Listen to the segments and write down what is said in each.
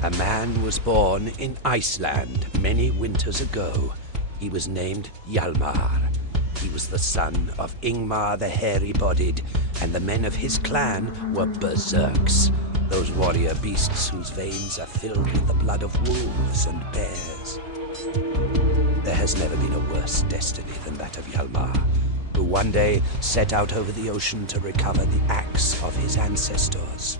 A man was born in Iceland many winters ago. He was named Hjalmar. He was the son of Ingmar the Hairy-Bodied, and the men of his clan were berserks, those warrior beasts whose veins are filled with the blood of wolves and bears. There has never been a worse destiny than that of Hjalmar, who one day set out over the ocean to recover the axe of his ancestors.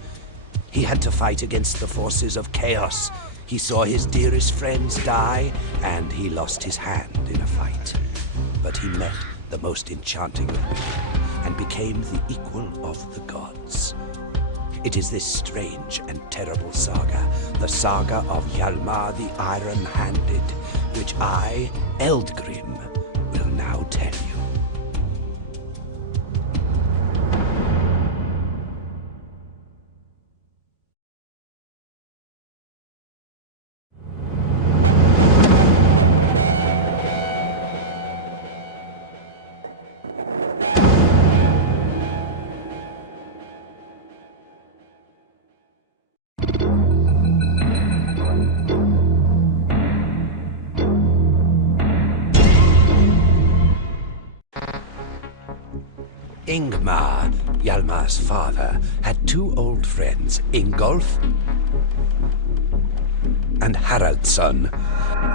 He had to fight against the forces of chaos. He saw his dearest friends die, and he lost his hand in a fight. But he met the most enchanting of women, and became the equal of the gods. It is this strange and terrible saga, the saga of Hjalmar the Iron-Handed, which I, Eldgrim, will now tell you. Ingmar, Hjalmar's father, had two old friends, Ingolf and Haraldsson.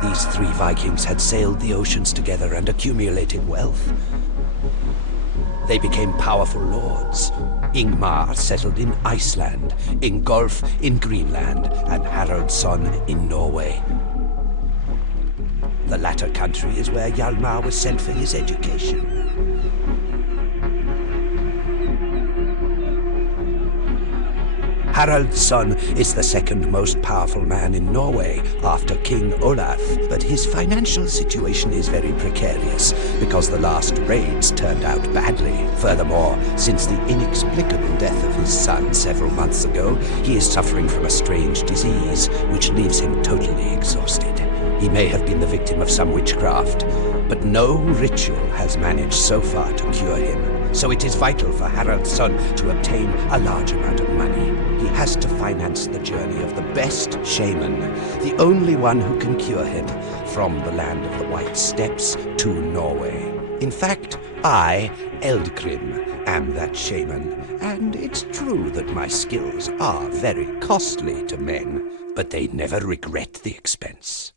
These three Vikings had sailed the oceans together and accumulated wealth. They became powerful lords. Ingmar settled in Iceland, Ingolf in Greenland, and Haraldsson in Norway. The latter country is where Hjalmar was sent for his education. Haraldsson is the second most powerful man in Norway after King Olaf, but his financial situation is very precarious because the last raids turned out badly. Furthermore, since the inexplicable death of his son several months ago, he is suffering from a strange disease which leaves him totally exhausted. He may have been the victim of some witchcraft, but no ritual has managed so far to cure him. So it is vital for Haraldsson to obtain a large amount of money. He has to finance the journey of the best shaman, the only one who can cure him, from the land of the White Steppes to Norway. In fact, I, Eldgrim, am that shaman, and it's true that my skills are very costly to men, but they never regret the expense.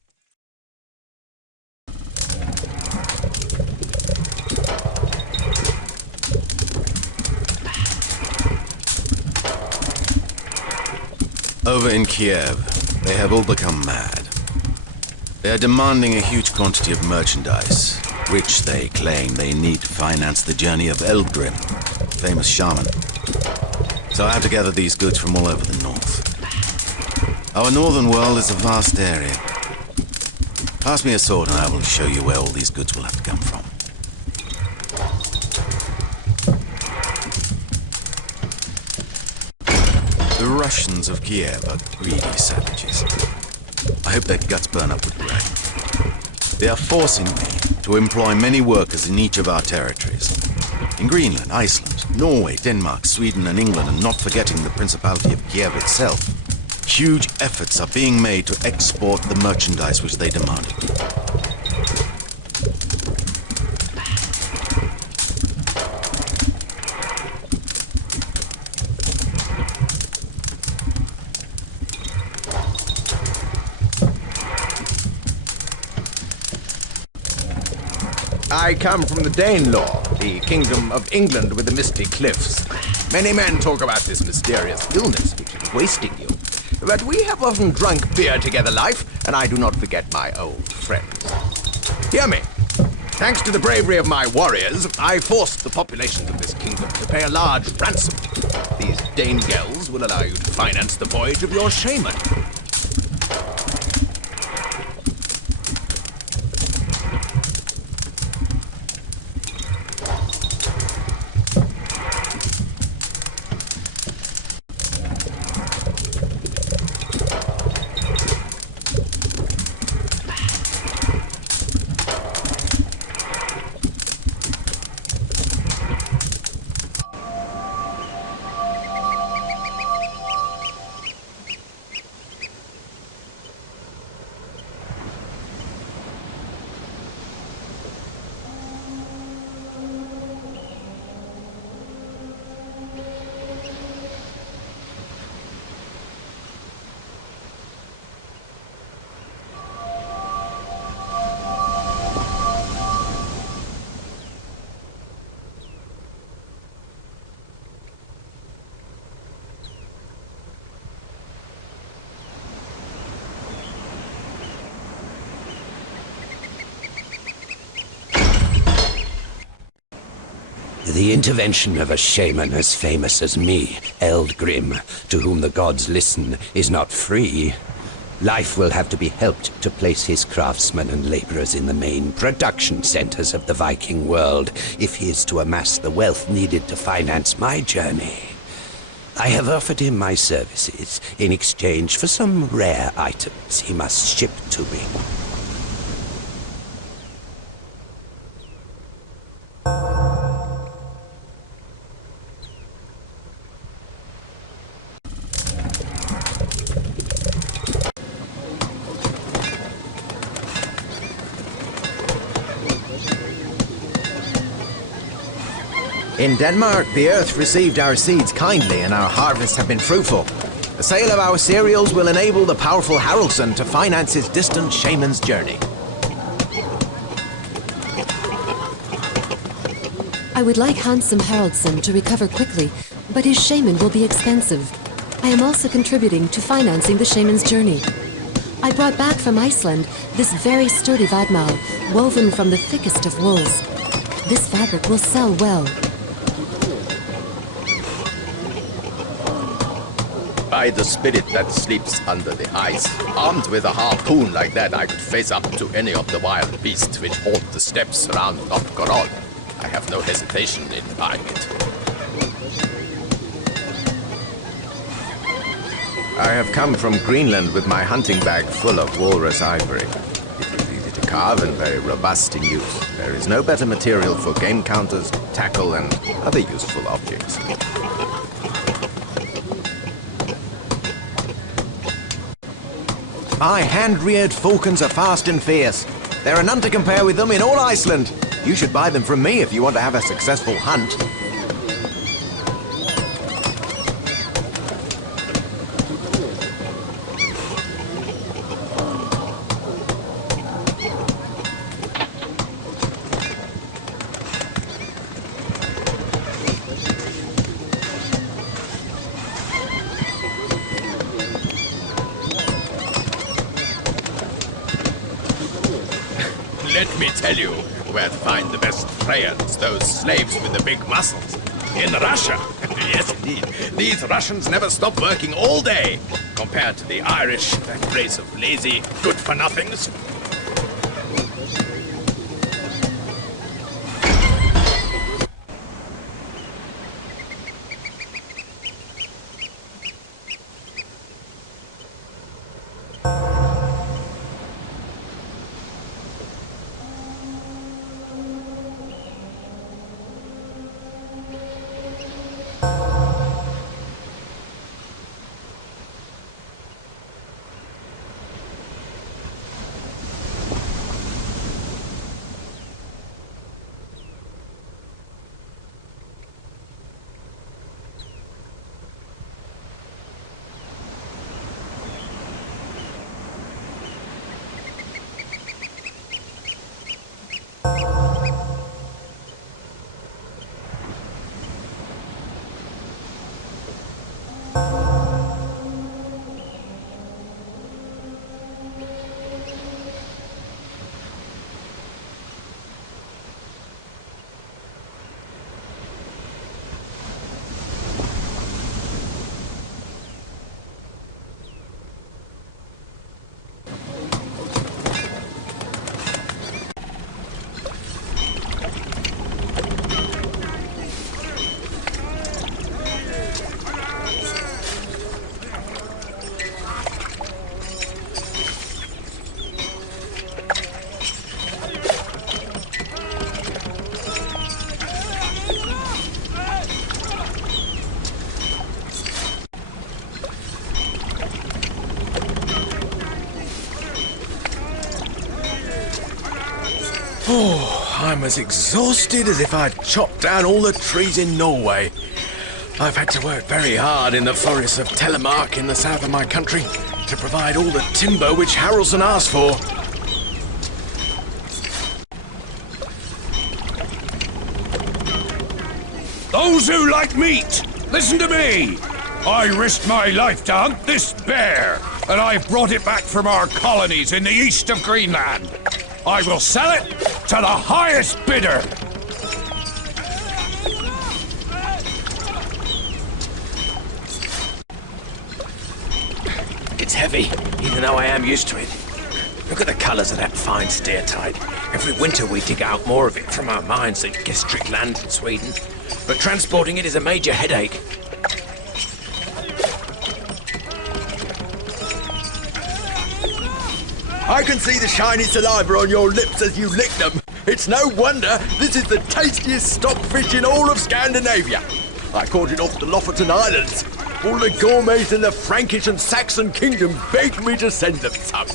Over in Kiev, they have all become mad. They are demanding a huge quantity of merchandise, which they claim they need to finance the journey of Eldgrim, famous shaman. So I have to gather these goods from all over the north. Our northern world is a vast area. Pass me a sword and I will show you where all these goods will have to come from. The Russians of Kiev are greedy savages. I hope their guts burn up with pride. They are forcing me to employ many workers in each of our territories. In Greenland, Iceland, Norway, Denmark, Sweden and England, and not forgetting the Principality of Kiev itself, huge efforts are being made to export the merchandise which they demanded. I come from the Danelaw, the kingdom of England with the misty cliffs. Many men talk about this mysterious illness which is wasting you. But we have often drunk beer together, life, and I do not forget my old friends. Hear me. Thanks to the bravery of my warriors, I forced the populations of this kingdom to pay a large ransom. These Danegels will allow you to finance the voyage of your shaman. The intervention of a shaman as famous as me, Eldgrim, to whom the gods listen, is not free. Life will have to be helped to place his craftsmen and laborers in the main production centers of the Viking world if he is to amass the wealth needed to finance my journey. I have offered him my services in exchange for some rare items he must ship to me. In Denmark, the earth received our seeds kindly and our harvests have been fruitful. The sale of our cereals will enable the powerful Haraldsson to finance his distant shaman's journey. I would like handsome Haraldsson to recover quickly, but his shaman will be expensive. I am also contributing to financing the shaman's journey. I brought back from Iceland this very sturdy vadmal, woven from the thickest of wools. This fabric will sell well. By the spirit that sleeps under the ice, armed with a harpoon like that, I could face up to any of the wild beasts which haunt the steppes around Novgorod. I have no hesitation in buying it. I have come from Greenland with my hunting bag full of walrus ivory. It is easy to carve and very robust in use. There is no better material for game counters, tackle, and other useful objects. My hand-reared falcons are fast and fierce. There are none to compare with them in all Iceland. You should buy them from me if you want to have a successful hunt. Let me tell you where to find the best Trojans, those slaves with the big muscles. In Russia. Yes, indeed. These Russians never stop working all day. Compared to the Irish, that race of lazy, good-for-nothings. Oh, I'm as exhausted as if I'd chopped down all the trees in Norway. I've had to work very hard in the forests of Telemark in the south of my country to provide all the timber which Haraldsson asked for. Those who like meat, listen to me! I risked my life to hunt this bear, and I've brought it back from our colonies in the east of Greenland. I will sell it to the highest bidder. It's heavy, even though I am used to it. Look at the colours of that fine steertide. Every winter we dig out more of it from our mines at Gästrikland in Sweden. But transporting it is a major headache. I can see the shiny saliva on your lips as you lick them. It's no wonder this is the tastiest stockfish in all of Scandinavia. I caught it off the Lofoten Islands. All the gourmets in the Frankish and Saxon kingdom begged me to send them some.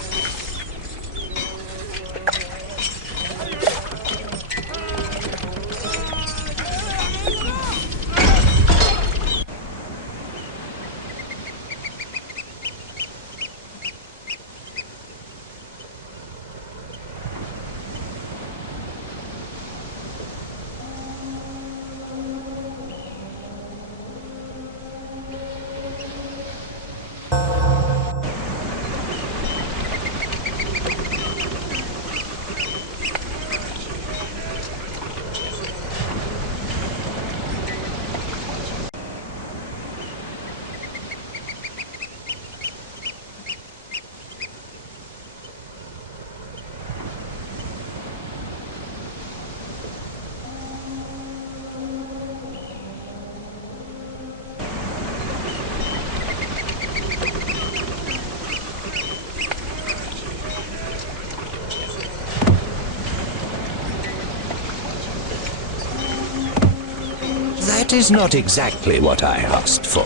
That is not exactly what I asked for.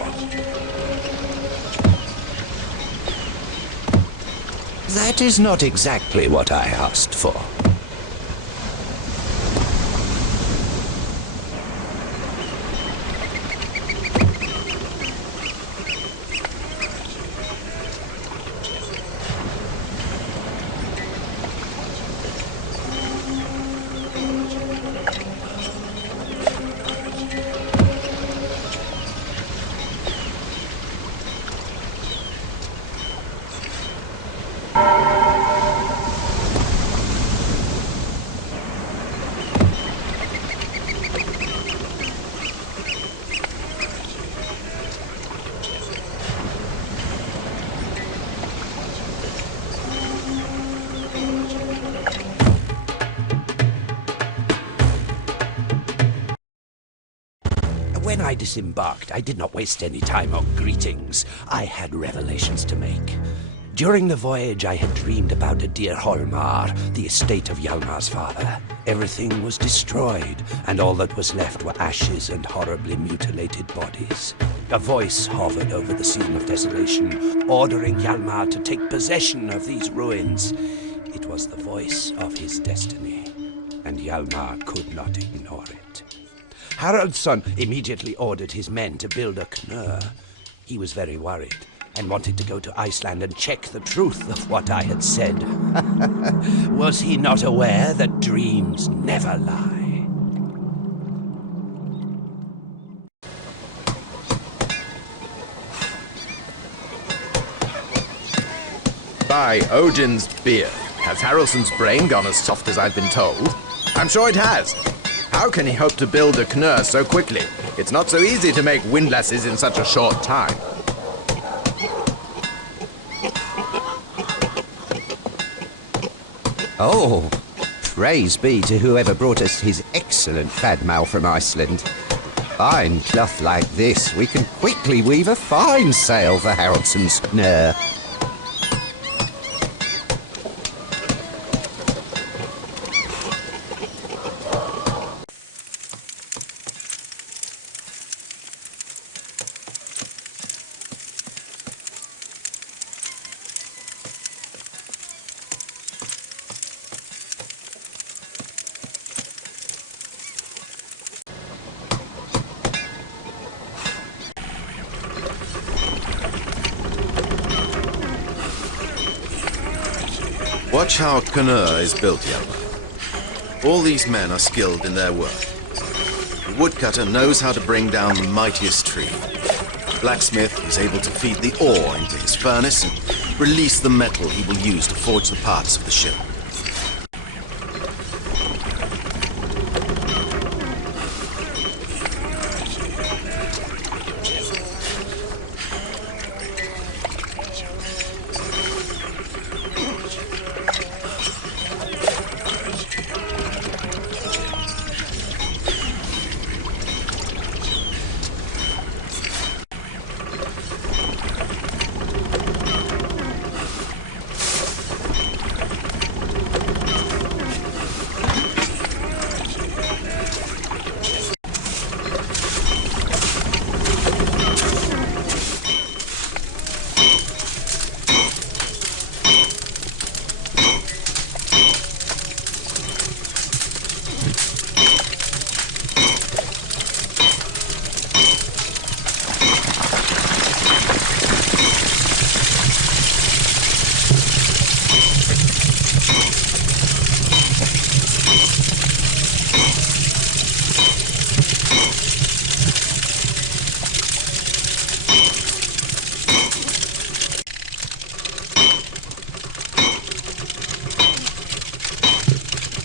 That is not exactly what I asked for. When I disembarked, I did not waste any time on greetings. I had revelations to make. During the voyage, I had dreamed about a dear Holmar, the estate of Hjalmar's father. Everything was destroyed, and all that was left were ashes and horribly mutilated bodies. A voice hovered over the scene of desolation, ordering Hjalmar to take possession of these ruins. It was the voice of his destiny, and Hjalmar could not ignore it. Haraldsson immediately ordered his men to build a knurr. He was very worried and wanted to go to Iceland and check the truth of what I had said. Was he not aware that dreams never lie? By Odin's beard, has Haraldsson's brain gone as soft as I've been told? I'm sure it has. How can he hope to build a knurr so quickly? It's not so easy to make windlasses in such a short time. Oh, praise be to whoever brought us his excellent fadmal from Iceland. Fine cloth like this, we can quickly weave a fine sail for Haraldsson's knurr. Watch how a knurr is built, Hjalmar. All these men are skilled in their work. The woodcutter knows how to bring down the mightiest tree. The blacksmith is able to feed the ore into his furnace and release the metal he will use to forge the parts of the ship.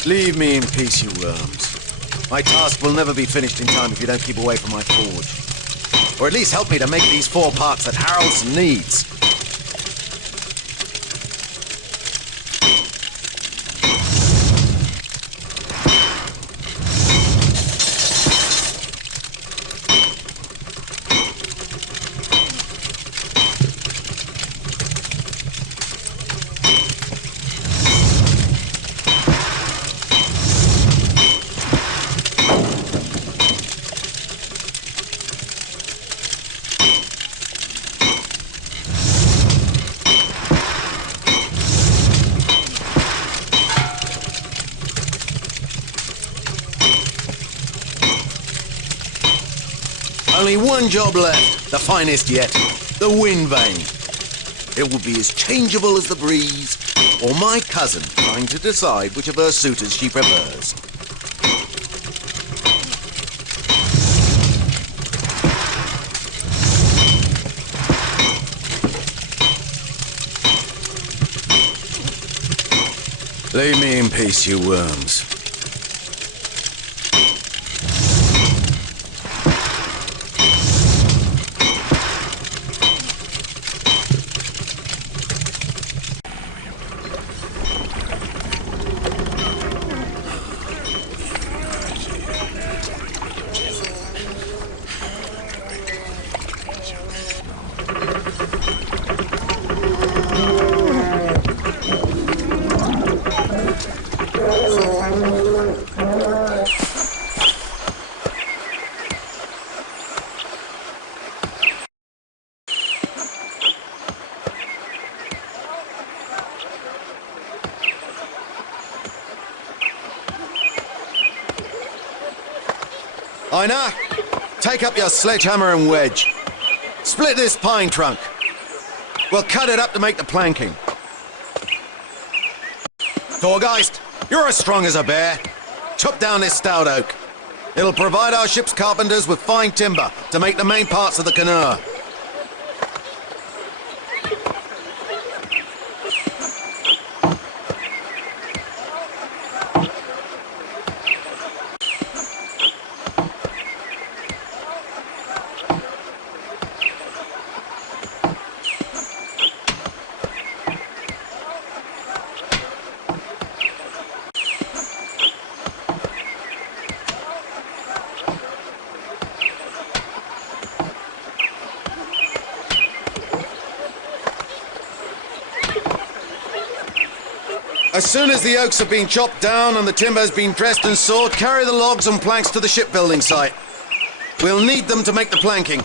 Leave me in peace, you worms. My task will never be finished in time if you don't keep away from my forge. Or at least help me to make these 4 parts that Haraldson needs. Only one job left, the finest yet, the wind vane. It will be as changeable as the breeze, or my cousin trying to decide which of her suitors she prefers. Leave me in peace, you worms. Einar, take up your sledgehammer and wedge. Split this pine trunk. We'll cut it up to make the planking. Thorgeist, you're as strong as a bear. Chop down this stout oak. It'll provide our ship's carpenters with fine timber to make the main parts of the canoe. As soon as the oaks have been chopped down and the timber has been dressed and sawed, carry the logs and planks to the shipbuilding site. We'll need them to make the planking.